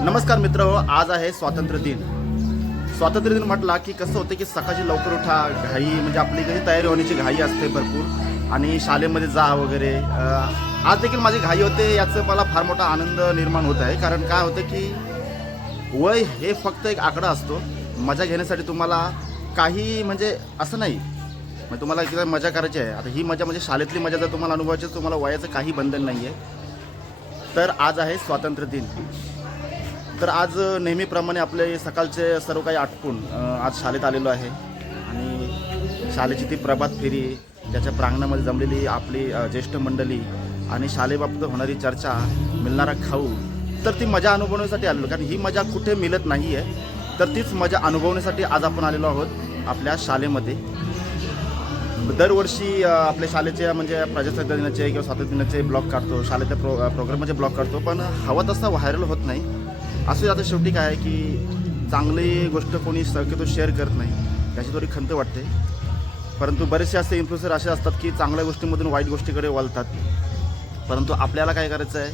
नमस्कार मित्र आज आहे स्वातंत्र्य दिन. स्वातंत्र्य दिन म्हटला की कसं होतं की सकाळची लवकर उठा घाई म्हणजे आपली कशी तयारी होण्याची घाई असते भरपूर. आणि शाळेमध्ये जा वगैरे. आज देखील माझी घाई होते याचं मला फार मोठा आनंद निर्माण होत आहे. कारण काय होतं की वय हे फक्त एक आकडा असतो. मजा घेण्यासाठी तुम्हाला काही म्हणजे असं नाही. म्हणजे तुम्हाला एकदा मजा करायची आहे. आता ही मजा म्हणजे शाळेतली मजा जर तुम्हाला अनुभवायची तुम्हाला वयाचं काही बंधन नाही आहे तर आज आहे स्वातंत्र्य दिन तर आज नेहमीप्रमाणे आपले सकाळचे सर्व काही आटपून आज शाळेत आलेलो आहे. आणि शाळेची ती प्रभात फेरी त्याच्या प्रांगणामध्ये जमलेली आपली ज्येष्ठ मंडळी आणि शाळेबाबत होणारी चर्चा मिळणारा खाऊ तर ती मजा अनुभवण्यासाठी आलेलो. कारण ही मजा कुठे मिळत नाही आहे तर तीच मजा अनुभवण्यासाठी आज आपण आलेलो आहोत आपल्या शाळेमध्ये. दरवर्षी आपल्या शाळेचे म्हणजे प्रजासत्ताक दिनाचे किंवा स्वातंत्र्य दिनाचे ब्लॉग काढतो. शाळेच्या प्रो प्रोग्रामचे ब्लॉग काढतो. पण हवा तसा व्हायरल होत नाही. असं आता शेवटी काय आहे की चांगली गोष्ट कोणी शक्यतो शेअर करत नाही त्याची थोडी खंत वाटते. परंतु बरेचसे असे इन्फ्लुएन्सर असे असतात की चांगल्या गोष्टीमधून वाईट गोष्टीकडे वळतात. परंतु आपल्याला काय करायचं आहे?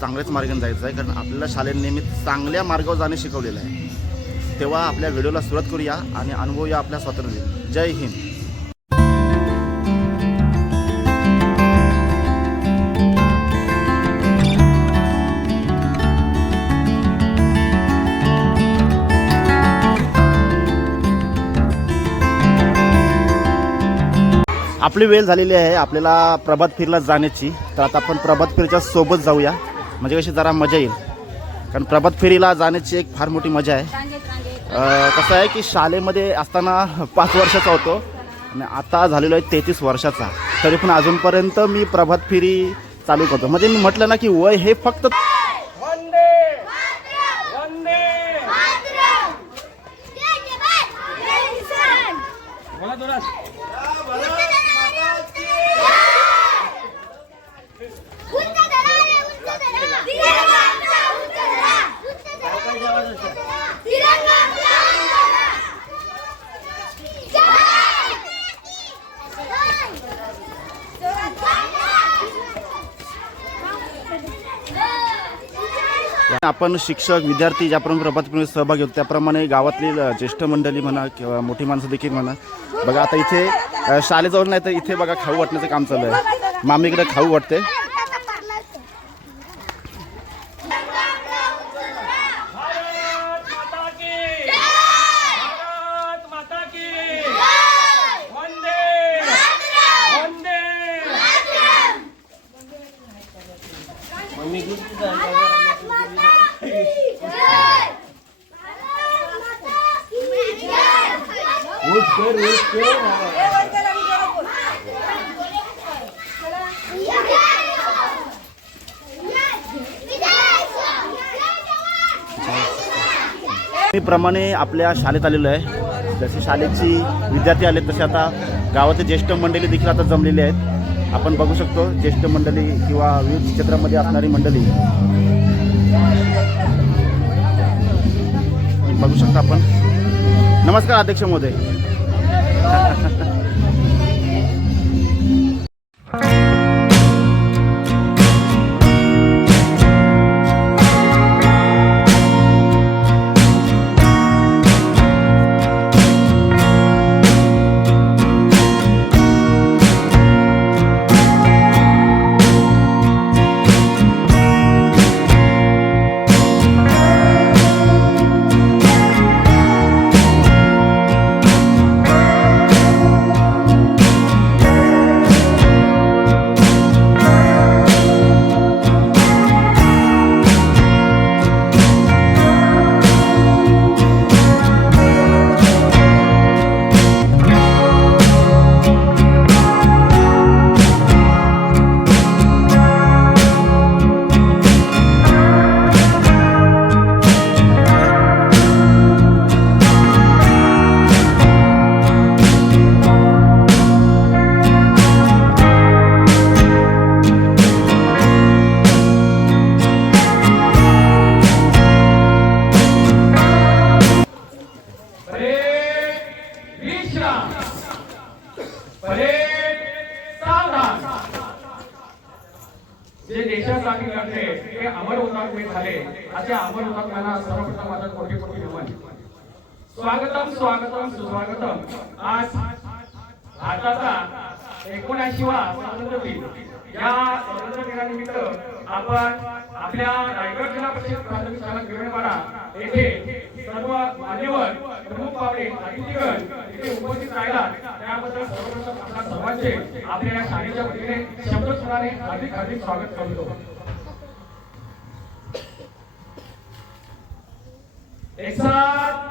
चांगल्याच मार्गाने जायचं आहे कारण आपल्याला शाळेने नेहमी चांगल्या मार्गावर जाणे शिकवलेलं आहे. तेव्हा आपल्या व्हिडिओला सुरुवात करूया आणि अनुभव या आपल्या स्वातंत्र्य जय हिंद. आपली वेळ झालेली आहे आपल्याला प्रभात फेरीला जाण्याची. तर आता आपण प्रभात फेरीच्या सोबत जाऊया. म्हणजे कशी जरा मजा येईल. कारण प्रभात फेरीला जाण्याची एक फार मोठी मजा आहे. कसं आहे की शाळेमध्ये असताना पाच वर्षाचा होतो. आणि आता झालेलो आहे तेहतीस वर्षाचा. तरी पण अजूनपर्यंत मी प्रभात फेरी चालू करतो. म्हणजे मी म्हटलं ना की वय हे फक्त वंदे वंदे बोला जोरात आपण शिक्षक विद्यार्थी ज्याप्रमाणे प्रभात सहभागी होतो त्याप्रमाणे गावातली ज्येष्ठ मंडळी म्हणा किंवा मोठी माणसं देखील म्हणा. बघा आता इथे शाळेजवळ नाही तर इथे बघा खाऊ वाटण्याचं काम चालू आहे. मामीकडे खाऊ वाटते भारत माता की भारत माता की वंदे वंदे मी प्रमाणे आपल्या शाळेत आलेलो आहे. जसे शाळेची विद्यार्थी आले तसे आता गावाचे ज्येष्ठ मंडळी देखील आता जमलेली आहेत. आपण बघू शकतो ज्येष्ठ मंडळी किंवा विविध क्षेत्रामध्ये असणारी मंडळी. बघू शकता आपण. नमस्कार अध्यक्ष महोदय. Ay, जे देशासाठी लढले ते अमर हुतात्मे झाले असे अमर हुतात्म्यांना सर्वप्रथम माझा कोटी कोटी नमन? स्वागतम स्वागतम सुस्वागतम. आज भारताचा एकोणऐंशी वा स्वातंत्र्य दिन. या स्वातंत्र्य दिनानिमित्त आपण आपल्या रायगड जिल्हा परिषद प्राथमिक शाळा गिरणपाडा येथे सर्व मान्यवर प्रमुख पाहुणे अतिथीगण इथे उपस्थित राहिला त्याबद्दल सर्वप्रथम सर्वांचे आपल्या या शाळेच्या वतीने शब्दस्वराने हार्दिक हार्दिक स्वागत करतो. एक साथ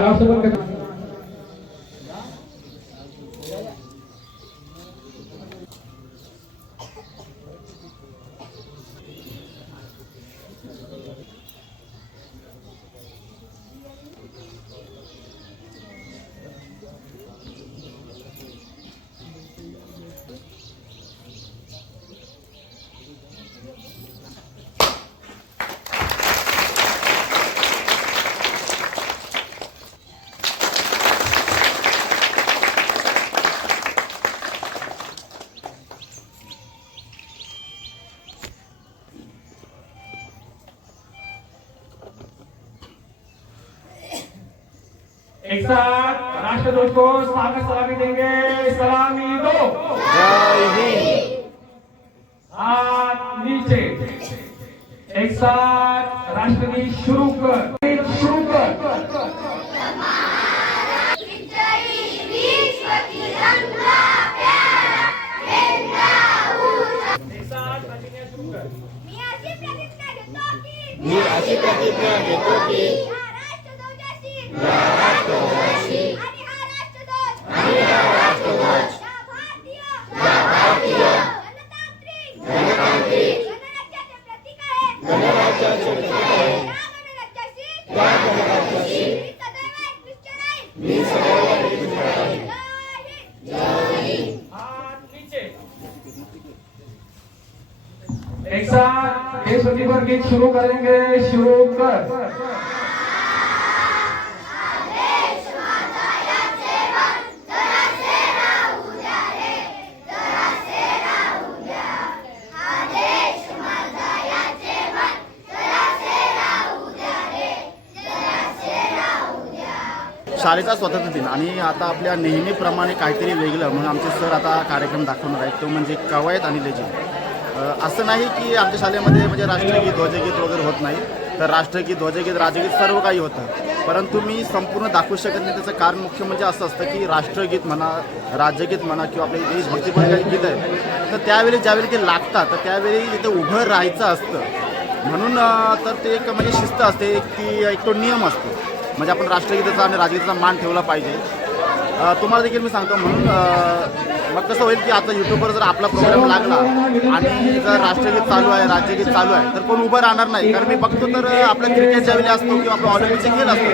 Alabado राष्ट्रध्वज को स्वागत सलामी देंगे। सलामी दो। जय हिंद। हाथ नीचे। एक साथ राष्ट्रगीत शुरू कर। शुरू कर। विजयी विश्व तिरंगा प्यारा झेंडा एक साथ प्रतिज्ञा शुरू कर मी अशी प्रतिज्ञा घेतो की मी अशी प्रतिज्ञा घेतो की हा राष्ट्रध्वजाशी आणि हा राष्ट्रध्वज आणि हा राष्ट्रध्वज या भारतीय या भारतीय गणतांत्रिक गणतांत्रिक गणराज्याचे प्रतीक आहे गणराज्याचे प्रतीक आहे. या गणराज्याशी त्या गणराज्याशी मी सदैव एकनिष्ठ राहीन मी सदैव एकनिष्ठ राहीन. जय हिंद हाथ नीचे एक साथ देशभक्ति पर गीत शुरू करेंगे शुरू कर शाळेचा स्वातंत्र्य दिन. आणि आता आपल्या नेहमीप्रमाणे काहीतरी वेगळं. म्हणून आमचे सर आता कार्यक्रम दाखवणार आहेत. तो म्हणजे कवायत आणि लेझिम. असं नाही की आमच्या शाळेमध्ये म्हणजे राष्ट्रगीत ध्वजगीत वगैरे होत नाही. तर राष्ट्रगीत ध्वजगीत राजगीत सर्व काही होतं. परंतु मी संपूर्ण दाखवू शकत नाही. त्याचं कारण मुख्य म्हणजे असं असतं की राष्ट्रगीत म्हणा राज्यगीत म्हणा किंवा आपले देशभक्तीपर काही गीत आहे तर त्यावेळी ज्यावेळी ते लागतात तर त्यावेळी इथे उभं राहायचं असतं. म्हणून तर ते एक म्हणजे शिस्त असते एक ती एक तो नियम असतो. म्हणजे आपण राष्ट्रगीताचा आणि राजगीताचा मान ठेवला पाहिजे. तुम्हाला देखील मी सांगतो म्हणून मग कसं होईल की आता यूट्यूबवर जर आपला प्रोग्राम लागला आणि जर राष्ट्रगीत चालू आहे राज्यगीत चालू आहे तर कोण उभं राहणार नाही. कारण मी बघतो तर आपला क्रिकेट ज्यावेळी असतो किंवा आपला ऑलिम्पिकचे खेळ असतो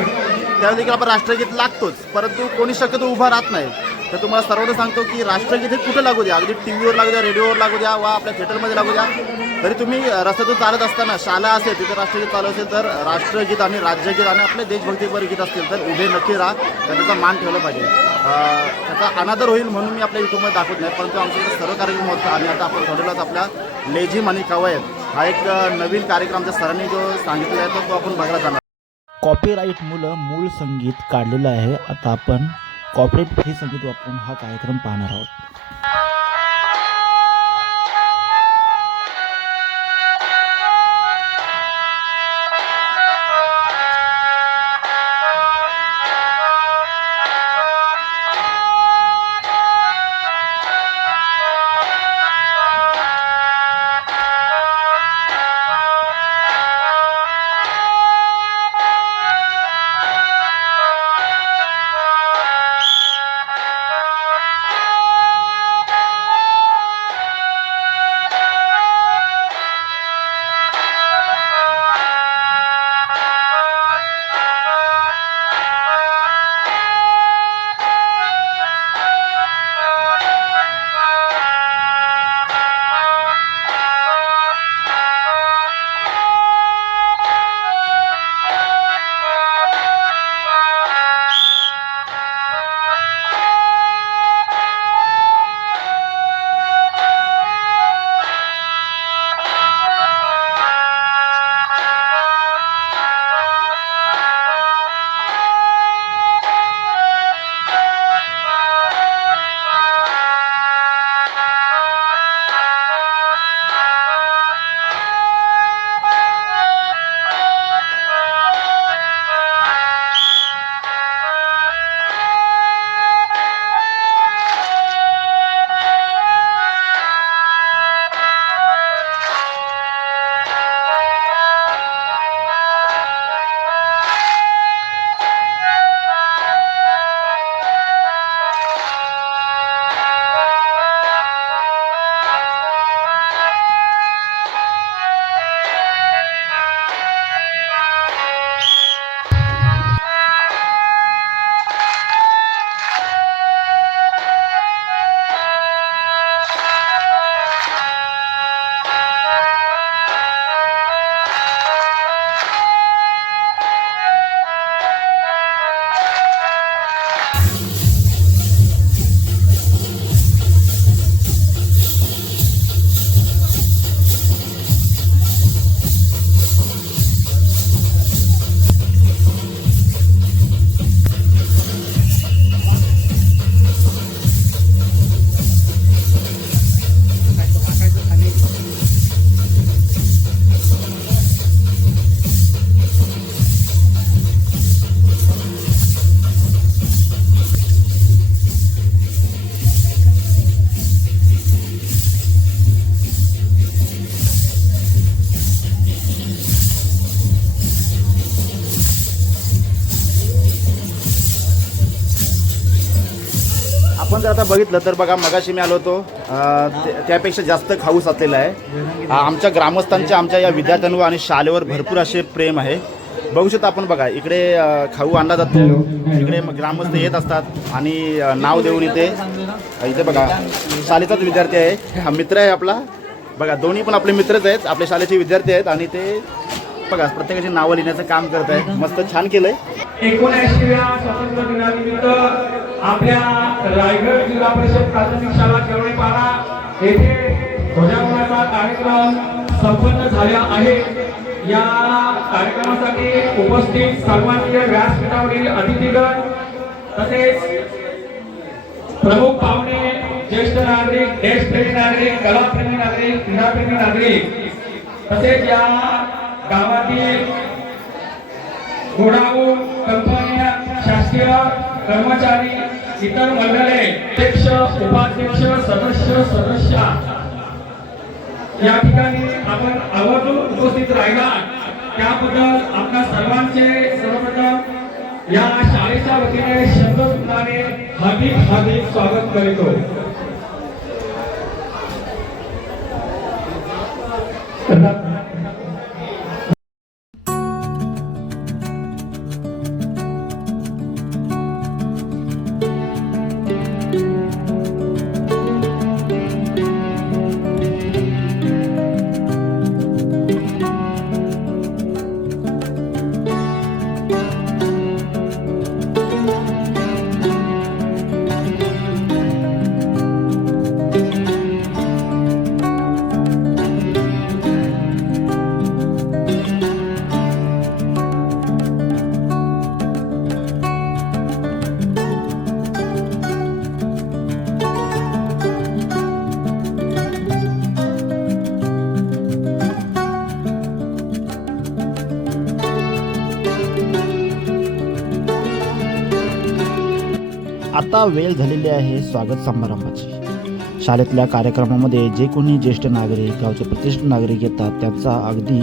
त्यावेळी देखील आपण राष्ट्रगीत लागतोच. परंतु कोणी शक्यतो उभा राहत नाही. तर तुम्हाला सर्वांना सांगतो की राष्ट्रगीत हे कुठं लागू द्या? अगदी टी व्हीवर लागू द्या रेडिओवर लागू द्या वा आपल्या थिएटरमध्ये लागू द्या. तरी तुम्ही रस्त्यातून चालत असताना शाळा असेल तिथे राष्ट्रगीत चालू असेल तर राष्ट्रगीत आणि राज्यगीत आणि आपले देशभक्तीपर गीत असतील तर उभे नक्की राहा. तर त्याचा मान ठेवलं पाहिजे. त्याचा अनादर होईल म्हणून मी आपल्या युट्यूबमध्ये दाखवत नाही परंतु आमच्याकडे सर्व कार्यक्रम होता आणि आता आपण ठरवलाच आपल्या लेझिम आणि कवायत हा एक नवीन कार्यक्रम आमच्या सरांनी जो सांगितलेला आहे तो आपण बघायला जाणार. कॉपीराईट मुलं मूळ संगीत काढलेलं आहे. आता आपण कॉपरेट फ्री संगीत वापरून हा कार्यक्रम पाहणार आहोत. बघितलं तर बघा मगाशी मी आलो होतो. त्यापेक्षा जास्त खाऊ साचलेला आहे. आमच्या ग्रामस्थांच्या आमच्या या विद्यार्थ्यांवर आणि शाळेवर भरपूर असे प्रेम आहे. बघू शकता आपण बघा इकडे खाऊ आणला जातो. इकडे ग्रामस्थ येत असतात आणि नाव देऊन इथे इथे बघा शाळेचाच विद्यार्थी आहे. हा मित्र आहे आपला. बघा दोन्ही पण आपले मित्रच आहेत आपल्या शाळेचे विद्यार्थी आहेत आणि ते बघा प्रत्येकाची नावं लिहिण्याचं काम करत आहेत. मस्त छान केलंय. एकोणऐंशीव्या स्वातंत्र्य दिनानिमित्त आपल्या रायगड जिल्हा परिषद प्राथमिक शाळा पारा येथे ध्वजारोहणाचा कार्यक्रम संपन्न झाला आहे. या कार्यक्रमासाठी उपस्थित सन्माननीय व्यासपीठावरील अतिथीगण तसेच प्रमुख पाहुणे ज्येष्ठ नागरिक देशप्रेमी नागरिक कलाप्रेमी नागरिक क्रीडाप्रेमी नागरिक तसेच या गावातील घोडाऊ कंपन्या शासकीय कर्मचारी इतर मंडळे अध्यक्ष उपाध्यक्ष सदस्य सदस्य. या ठिकाणी आपण आवर्जून उपस्थित राहिला त्याबद्दल आपल्या सर्वांचे सर्वप्रथम या शाळेच्या वतीने शब्दसुद्धाने हार्दिक हार्दिक स्वागत करीतो. आता वेळ झालेली आहे स्वागत समारंभाची. शाळेतल्या कार्यक्रमामध्ये जे कोणी ज्येष्ठ नागरिक गावचे प्रतिष्ठित नागरिक येतात त्यांचा अगदी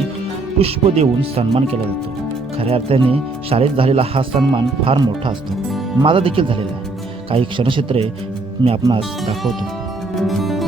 पुष्प देऊन सन्मान केला जातो. खऱ्या अर्थाने शाळेत झालेला हा सन्मान फार मोठा असतो. माझा देखील झालेला आहे. काही क्षणक्षेत्रे मी आपणास दाखवतो.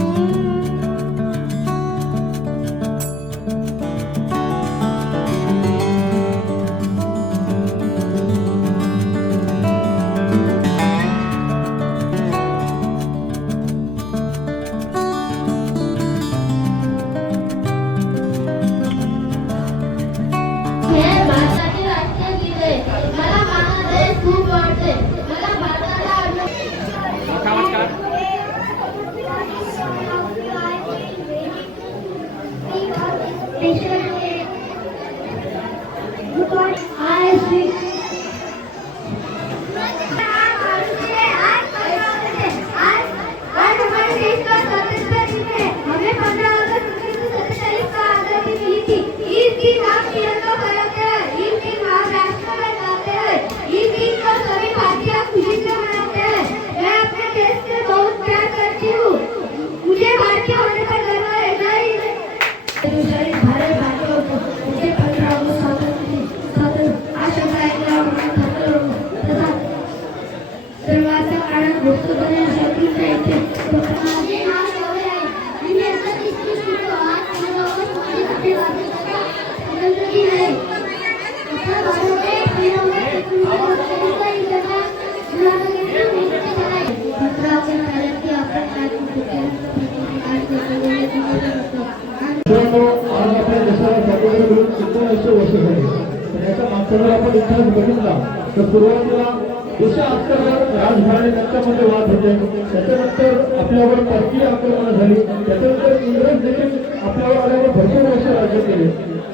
तर आपण इतिहास बघितला तर सुरुवातीला देशा अंतर्गत राजघराणे त्यांच्यामध्ये वाद होते त्याच्यानंतर आपल्यावर परकीय आक्रमण झाली त्याच्यानंतर इंग्रज देखील आपल्यावर आल्यावर भरपूर वर्ष राज्य केले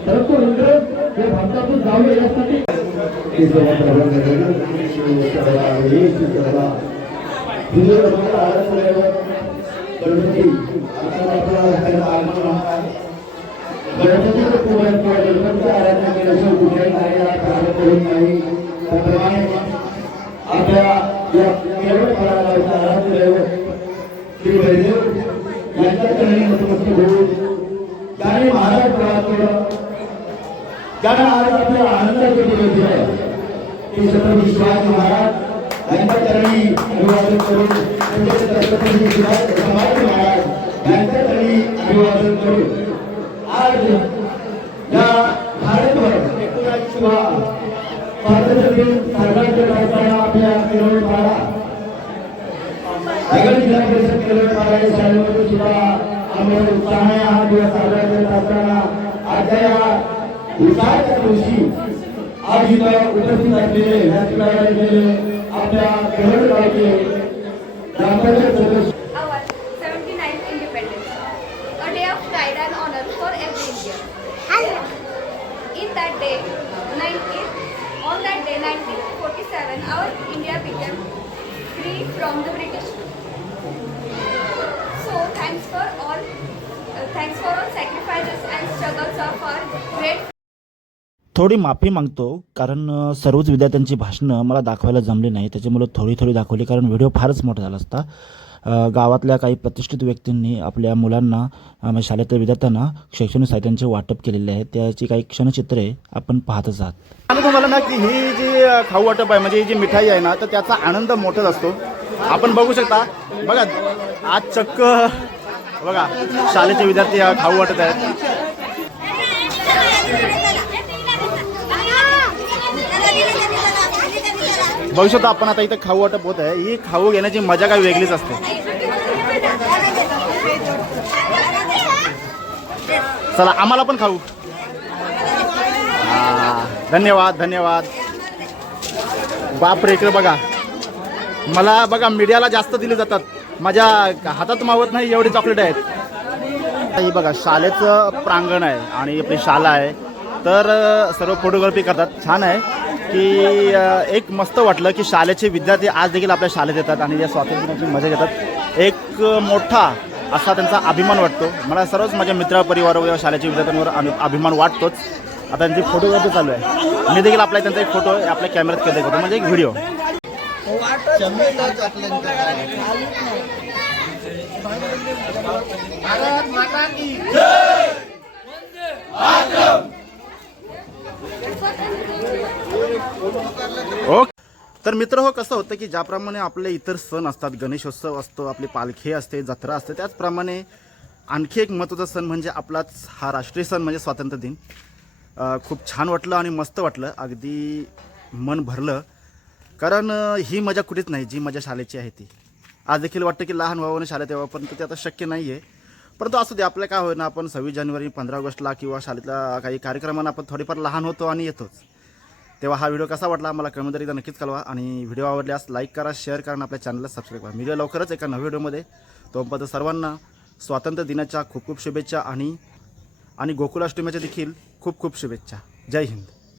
परंतु इंग्रज हे भारतातून जावे यासाठी गणपतीचं पूजन किंवा गणपतीचं आराधना केल्याशिवाय कुठल्याही कार्याला प्रारंभ होत नाही त्याप्रमाणे आपल्या या केवळ फळाचा आराध्य दैवत श्री वैदेव यांच्या चरणी नतमस्तक होऊन त्याने महाराज प्रवास केला ज्यांना आज आपल्या आनंदाचे दिवस आहे ते छत्रपती शिवाजी महाराज यांच्या चरणी अभिवादन करून छत्रपती शिवाजी महाराज यांच्याकडे अभिवादन करू आज या भारतभर एकोणीसवा स्वातंत्र्य दिन साजरा करताना आपल्या मिरवणुकाला रायगड जिल्हा परिषद मिरवणुकाला या शाळेमध्ये सुद्धा आम्हाला हा दिवस साजरा करत असताना आजच्या या दिवशी आज इथं उपस्थित असलेले या ठिकाणी आपल्या केवळ गावचे थोडी माफी मागतो कारण सर्वच विद्यार्थ्यांची भाषणं मला दाखवायला जमली नाही. त्याच्यामुळे थोडी थोडी दाखवली कारण व्हिडिओ फारच मोठा झाला असता. गावातल्या काही प्रतिष्ठित व्यक्तींनी आपल्या मुलांना अ, म्हणजे शाळेतल्या विद्यार्थ्यांना शैक्षणिक साहित्यांचे वाटप केलेले आहे त्याची काही क्षणचित्रे आपण पाहतच आहात. आणि तुम्हाला ना की ही जी खाऊ वाटप आहे म्हणजे ही जी मिठाई आहे ना तर त्याचा आनंद मोठाच असतो. आपण बघू शकता बघा आज चक्क बघा शाळेचे विद्यार्थी खाऊ वाटत आहेत. बघू आपण आता इथं खाऊ वाटप होत आहे. ही खाऊ घेण्याची मजा काही वेगळीच असते. चला आम्हाला पण खाऊ. धन्यवाद धन्यवाद. बापरे इकडे बघा. मला बघा मीडियाला जास्त दिले जातात. माझ्या हातात मावत नाही एवढी चॉकलेट आहेत. ही बघा शाळेचं प्रांगण आहे आणि आपली शाला आहे. तर सर्व फोटोग्राफी करतात. छान आहे. की एक मस्त वाटलं की शाळेचे विद्यार्थी आज देखील आपल्या शाळेत येतात आणि या स्वातंत्र्याची मजा घेतात. एक मोठा असा त्यांचा अभिमान वाटतो. मला सर्वच माझ्या मित्र परिवार वगैरे शाळेच्या विद्यार्थ्यांवर अनु- अभिमान वाटतोच. आता त्यांची फोटोग्राफी चालू आहे. मी देखील आपला त्यांचा एक फोटो आपल्या कॅमेऱ्यात केले होतो म्हणजे एक व्हिडिओ ओके. तर मित्र हो कसं होतं की ज्याप्रमाणे आपले इतर सण असतात गणेशोत्सव असतो आपली पालखी असते जत्रा असते त्याचप्रमाणे आणखी एक महत्त्वाचा सण म्हणजे आपलाच हा राष्ट्रीय सण म्हणजे स्वातंत्र्य दिन. खूप छान वाटलं आणि मस्त वाटलं. अगदी मन भरलं. कारण ही मजा कुठेच नाही जी मजा शाळेची आहे ती. आज देखील वाटतं की लहान व्हावं शाळेत यावं परंतु ते आता शक्य नाही आहे परंतु असू दे आपलं काय होईना आपण सव्वीस जानेवारी पंधरा ऑगस्टला किंवा शाळेतल्या काही कार्यक्रमांना आपण थोडीफार लहान होतो आणि येतोच. तेव्हा हा व्हिडिओ कसा वाटला मला कमेंट एकदा नक्कीच कळवा आणि व्हिडिओ आवडल्यास लाईक करा शेअर करा आणि आपल्या चॅनलला सबस्क्राईब करा. व्हिडिओ लवकरच एका नव्या व्हिडिओमध्ये. तोपर्यंत सर्वांना स्वातंत्र्य दिनाच्या खूप खूप शुभेच्छा आणि आणि गोकुलाष्टमीच्या देखील खूप खूप शुभेच्छा. जय हिंद.